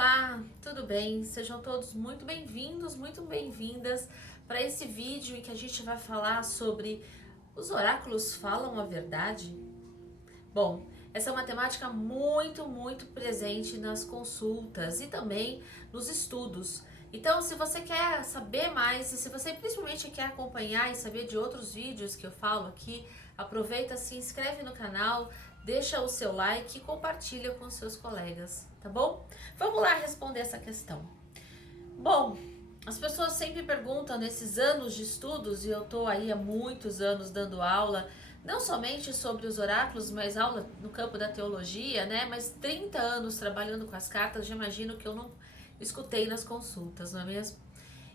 Olá, tudo bem? Sejam todos muito bem-vindos, muito bem-vindas para esse vídeo em que a gente vai falar sobre os oráculos falam a verdade? Bom, essa é uma temática muito presente nas consultas e também nos estudos. Então, se você quer saber mais e se você principalmente quer acompanhar e saber de outros vídeos que eu falo aqui, aproveita, se inscreve no canal, deixa o seu like e compartilha com seus colegas, tá bom? Vamos lá responder essa questão. Bom, as pessoas sempre perguntam nesses anos de estudos, e eu tô aí há muitos anos dando aula, não somente sobre os oráculos, mas aula no campo da teologia, né? Mas 30 anos trabalhando com as cartas, já imagino que eu não escutei nas consultas, não é mesmo?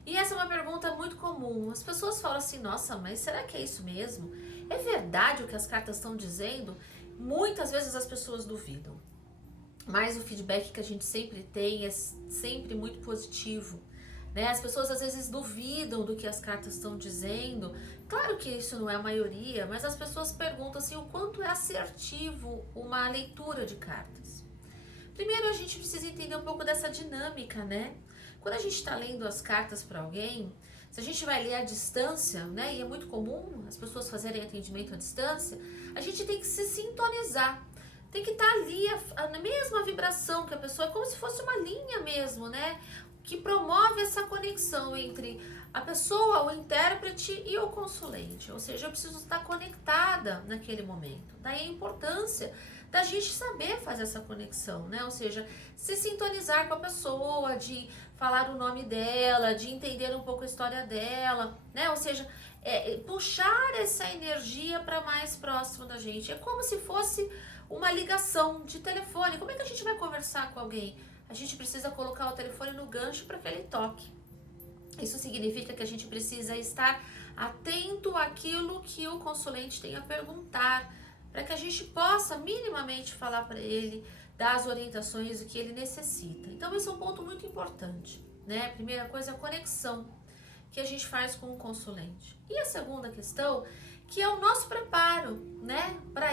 E essa é uma pergunta muito comum. As pessoas falam assim, nossa, mas será que é isso mesmo? É verdade o que as cartas estão dizendo? Muitas vezes as pessoas duvidam. Mas o feedback que a gente sempre tem é sempre muito positivo, né? As pessoas às vezes duvidam do que as cartas estão dizendo. Claro que isso não é a maioria, mas as pessoas perguntam assim, o quanto é assertivo uma leitura de cartas. Primeiro a gente precisa entender um pouco dessa dinâmica, né? Quando a gente está lendo as cartas para alguém, se a gente vai ler à distância, né? E é muito comum as pessoas fazerem atendimento à distância, a gente tem que se sintonizar. Tem que estar ali a mesma vibração que a pessoa, é como se fosse uma linha mesmo, né? Que promove essa conexão entre a pessoa, o intérprete e o consulente. Ou seja, eu preciso estar conectada naquele momento. Daí a importância da gente saber fazer essa conexão, né? Ou seja, se sintonizar com a pessoa, de falar o nome dela, de entender um pouco a história dela, né? Ou seja, puxar essa energia para mais próximo da gente. É como se fosse uma ligação de telefone. Como é que a gente vai conversar com alguém? A gente precisa colocar o telefone no gancho para que ele toque. Isso significa que a gente precisa estar atento àquilo que o consulente tem a perguntar, para que a gente possa minimamente falar para ele, dar as orientações do que ele necessita. Então esse é um ponto muito importante, né? A primeira coisa é a conexão que a gente faz com o consulente. E a segunda questão, que é o nosso preparo, né? Para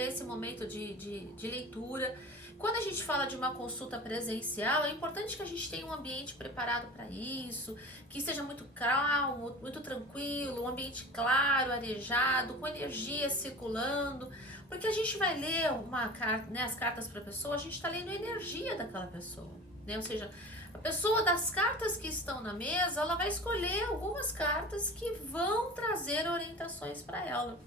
esse momento de leitura. Quando a gente fala de uma consulta presencial, é importante que a gente tenha um ambiente preparado para isso, que seja muito calmo, muito tranquilo, um ambiente claro, arejado, com energia circulando, porque a gente vai ler uma carta, né, as cartas para a pessoa, a gente está lendo a energia daquela pessoa, né? Ou seja, a pessoa das cartas que estão na mesa, ela vai escolher algumas cartas que vão trazer orientações para ela.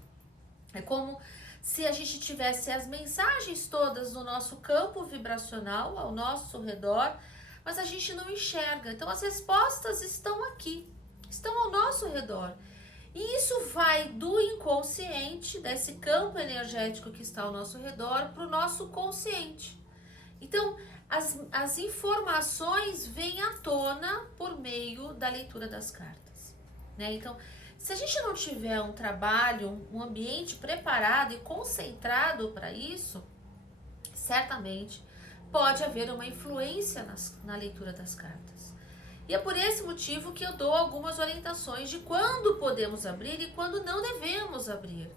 É como se a gente tivesse as mensagens todas no nosso campo vibracional, ao nosso redor, mas a gente não enxerga. Então as respostas estão aqui, estão ao nosso redor. E isso vai do inconsciente, desse campo energético que está ao nosso redor, para o nosso consciente. Então, as informações vêm à tona por meio da leitura das cartas, né? Então, se a gente não tiver um trabalho, um ambiente preparado e concentrado para isso, certamente pode haver uma influência na leitura das cartas. E é por esse motivo que eu dou algumas orientações de quando podemos abrir e quando não devemos abrir,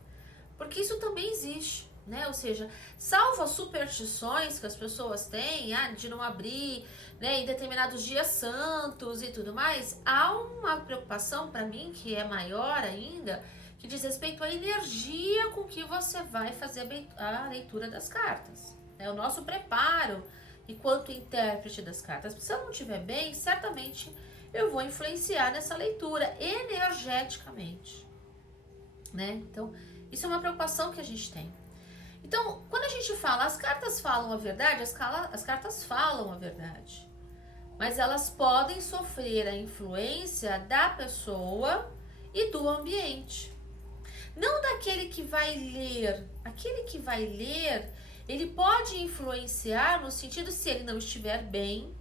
porque isso também existe, né? Ou seja, salvo as superstições que as pessoas têm, de não abrir, né, em determinados dias santos e tudo mais, há uma preocupação para mim que é maior ainda, que diz respeito à energia com que você vai fazer a leitura das cartas, né? O nosso preparo enquanto intérprete das cartas. Se eu não estiver bem, certamente eu vou influenciar nessa leitura energeticamente, né? Então, isso é uma preocupação que a gente tem. Então, quando a gente fala, as cartas falam a verdade, as cartas falam a verdade, mas elas podem sofrer a influência da pessoa e do ambiente. Não daquele que vai ler. Aquele que vai ler, ele pode influenciar no sentido se ele não estiver bem,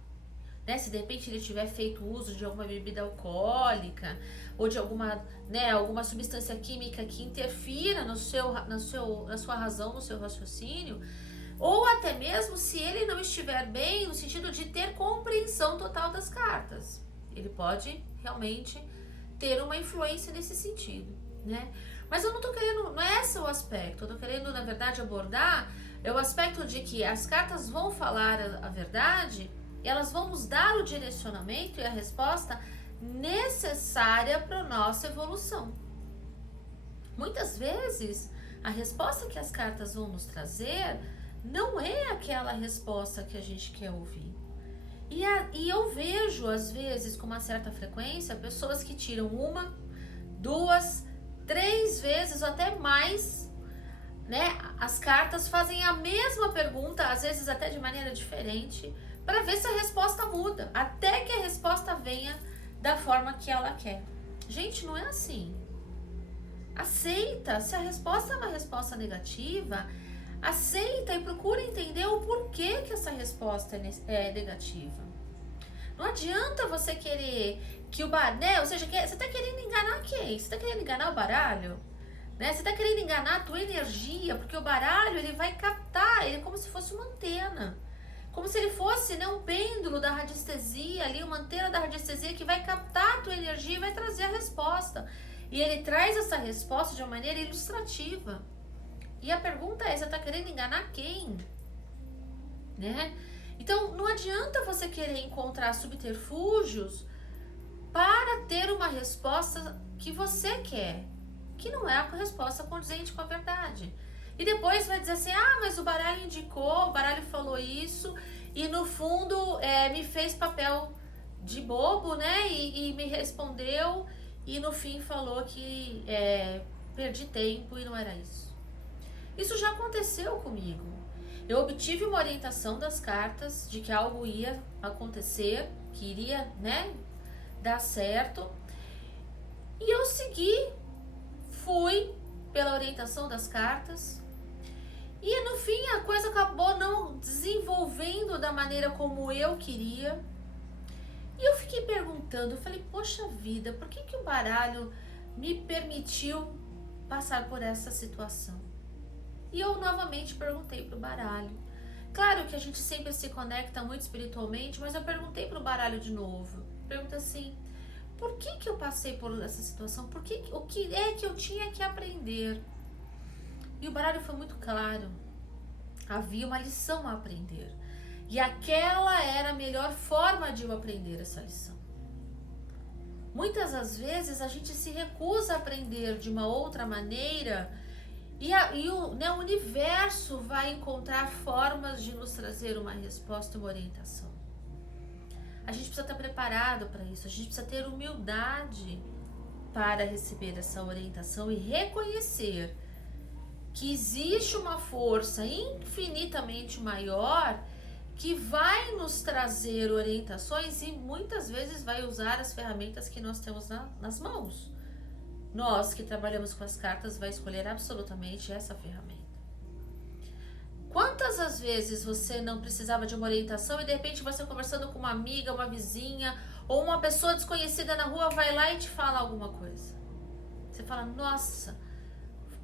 né? Se de repente ele tiver feito uso de alguma bebida alcoólica ou de alguma substância química que interfira na sua razão, no seu raciocínio, ou até mesmo se ele não estiver bem no sentido de ter compreensão total das cartas, ele pode realmente ter uma influência nesse sentido, né? Mas eu não tô querendo, não é esse o aspecto, eu tô querendo na verdade abordar o aspecto de que as cartas vão falar a verdade elas vão nos dar o direcionamento e a resposta necessária para a nossa evolução. Muitas vezes, a resposta que as cartas vão nos trazer não é aquela resposta que a gente quer ouvir. E eu vejo, às vezes, com uma certa frequência, pessoas que tiram 1, 2, 3 vezes ou até mais, né? As cartas fazem a mesma pergunta, às vezes até de maneira diferente, para ver se a resposta muda, até que a resposta venha da forma que ela quer. Gente, não é assim. Aceita. Se a resposta é uma resposta negativa, aceita e procura entender o porquê que essa resposta é negativa. Não adianta você querer que o baralho, né? Ou seja, você está querendo enganar quem? Você está querendo enganar o baralho? Né? Você está querendo enganar a tua energia, porque o baralho ele vai captar, ele é como se fosse uma antena. Como se ele fosse, né, um pêndulo da radiestesia ali, uma antena da radiestesia que vai captar a tua energia e vai trazer a resposta. E ele traz essa resposta de uma maneira ilustrativa. E a pergunta é, você está querendo enganar quem? Né? Então, não adianta você querer encontrar subterfúgios para ter uma resposta que você quer, que não é a resposta condizente com a verdade. E depois vai dizer assim, mas o baralho indicou, o baralho falou isso, e no fundo me fez papel de bobo, né? E me respondeu, e no fim falou que perdi tempo e não era isso. Isso já aconteceu comigo. Eu obtive uma orientação das cartas de que algo ia acontecer, que iria, né, dar certo. E eu segui, fui pela orientação das cartas. E no fim a coisa acabou não desenvolvendo da maneira como eu queria. E eu fiquei perguntando, eu falei, poxa vida, por que o baralho me permitiu passar por essa situação? E eu novamente perguntei pro baralho. Claro que a gente sempre se conecta muito espiritualmente, mas eu perguntei pro baralho de novo. Pergunta assim, por que eu passei por essa situação? O que é que eu tinha que aprender? E o baralho foi muito claro. Havia uma lição a aprender. E aquela era a melhor forma de eu aprender essa lição. Muitas das vezes a gente se recusa a aprender de uma outra maneira e o universo vai encontrar formas de nos trazer uma resposta, uma orientação. A gente precisa estar preparado para isso, a gente precisa ter humildade para receber essa orientação e reconhecer que existe uma força infinitamente maior que vai nos trazer orientações e muitas vezes vai usar as ferramentas que nós temos nas mãos. Nós que trabalhamos com as cartas vai escolher absolutamente essa ferramenta. Quantas as vezes você não precisava de uma orientação e de repente você conversando com uma amiga, uma vizinha ou uma pessoa desconhecida na rua vai lá e te fala alguma coisa? Você fala, nossa,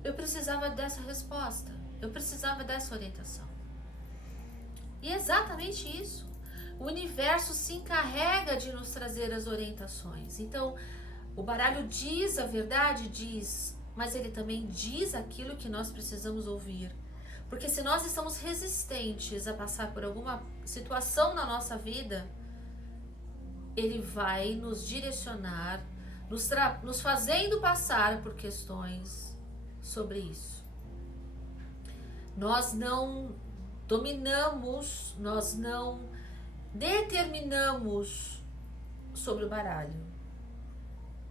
eu precisava dessa resposta, eu precisava dessa orientação. E é exatamente isso. O universo se encarrega de nos trazer as orientações. Então, o baralho diz a verdade, diz, mas ele também diz aquilo que nós precisamos ouvir. Porque se nós estamos resistentes a passar por alguma situação na nossa vida, ele vai nos direcionar, nos fazendo passar por questões sobre isso. Nós não dominamos, nós não determinamos sobre o baralho.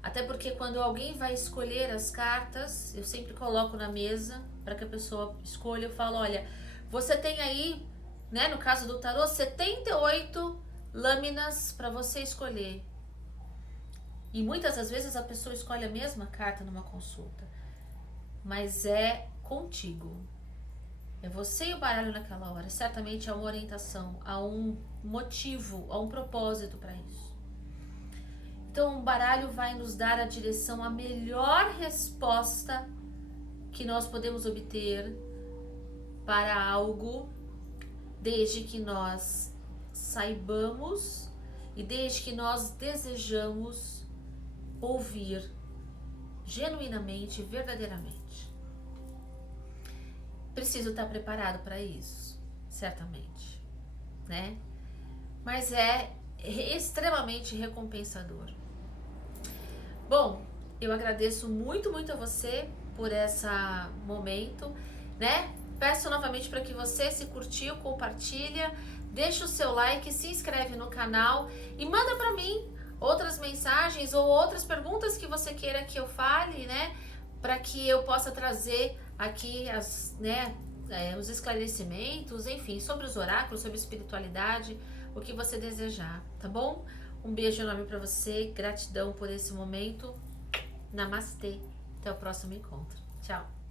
Até porque quando alguém vai escolher as cartas, eu sempre coloco na mesa para que a pessoa escolha. Eu falo, olha, você tem aí, né, no caso do tarô, 78 lâminas para você escolher. E muitas das vezes a pessoa escolhe a mesma carta numa consulta. Mas é contigo. É você e o baralho naquela hora. Certamente há uma orientação, há um motivo, há um propósito para isso. Então o baralho vai nos dar a direção, a melhor resposta que nós podemos obter para algo, desde que nós saibamos e desde que nós desejamos ouvir genuinamente, verdadeiramente. Preciso estar preparado para isso, certamente, né? mas é extremamente recompensador. Bom, eu agradeço muito a você por esse momento, né? Peço novamente para que você, se curtiu, compartilha, deixa o seu like, se inscreve no canal e manda para mim outras mensagens ou outras perguntas que você queira que eu fale, né? Para que eu possa trazer aqui os esclarecimentos, enfim, sobre os oráculos, sobre espiritualidade, o que você desejar, tá bom? Um beijo enorme para você, gratidão por esse momento. Namastê. Até o próximo encontro. Tchau.